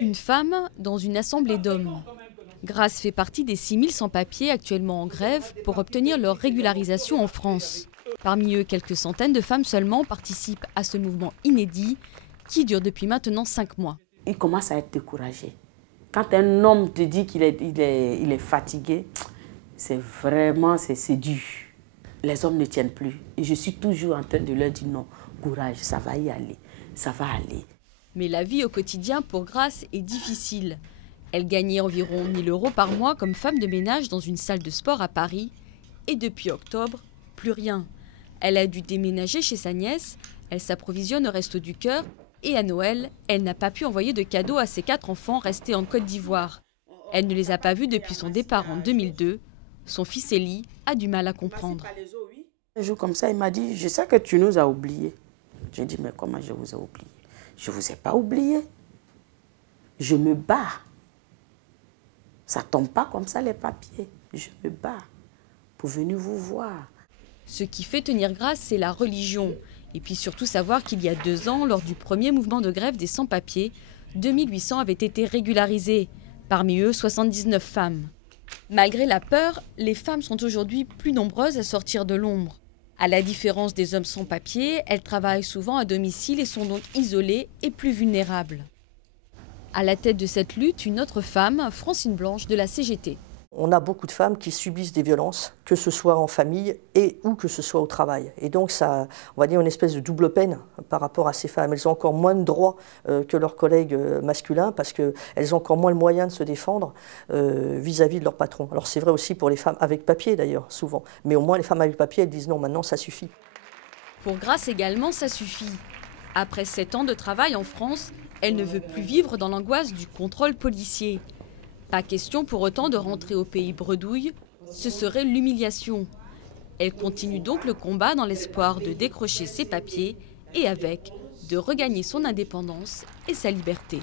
Une femme dans une assemblée d'hommes. Grace fait partie des 6000 sans-papiers actuellement en grève pour obtenir leur régularisation en France. Parmi eux, quelques centaines de femmes seulement participent à ce mouvement inédit qui dure depuis maintenant 5 mois. Il commence à être découragé. Quand un homme te dit qu'il est fatigué, c'est vraiment dur. Les hommes ne tiennent plus. Et je suis toujours en train de leur dire non, courage, ça va y aller, ça va aller. Mais la vie au quotidien pour Grace est difficile. Elle gagnait environ 1 000 € par mois comme femme de ménage dans une salle de sport à Paris. Et depuis octobre, plus rien. Elle a dû déménager chez sa nièce, elle s'approvisionne au Resto du Cœur et à Noël, elle n'a pas pu envoyer de cadeaux à ses 4 enfants restés en Côte d'Ivoire. Elle ne les a pas vus depuis son départ en 2002. Son fils Élie a du mal à comprendre. Un jour comme ça, il m'a dit « Je sais que tu nous as oubliés. » J'ai dit « Mais comment je vous ai oubliés? Je ne vous ai pas oublié. Je me bats. Ça ne tombe pas comme ça les papiers. Je me bats pour venir vous voir. » Ce qui fait tenir Grace, c'est la religion. Et puis surtout savoir qu'il y a 2 ans, lors du premier mouvement de grève des sans-papiers, 2800 avaient été régularisés. Parmi eux, 79 femmes. Malgré la peur, les femmes sont aujourd'hui plus nombreuses à sortir de l'ombre. À la différence des hommes sans papier, elles travaillent souvent à domicile et sont donc isolées et plus vulnérables. À la tête de cette lutte, une autre femme, Francine Blanche de la CGT. On a beaucoup de femmes qui subissent des violences, que ce soit en famille ou que ce soit au travail. Et donc ça, on va dire une espèce de double peine par rapport à ces femmes. Elles ont encore moins de droits que leurs collègues masculins parce qu'elles ont encore moins le moyen de se défendre vis-à-vis de leur patron. Alors c'est vrai aussi pour les femmes avec papier d'ailleurs, souvent. Mais au moins les femmes avec papier, elles disent non, maintenant ça suffit. Pour Grace également, ça suffit. Après 7 ans de travail en France, elle ne veut plus vivre dans l'angoisse du contrôle policier. Pas question pour autant de rentrer au pays bredouille, ce serait l'humiliation. Elle continue donc le combat dans l'espoir de décrocher ses papiers et avec de regagner son indépendance et sa liberté.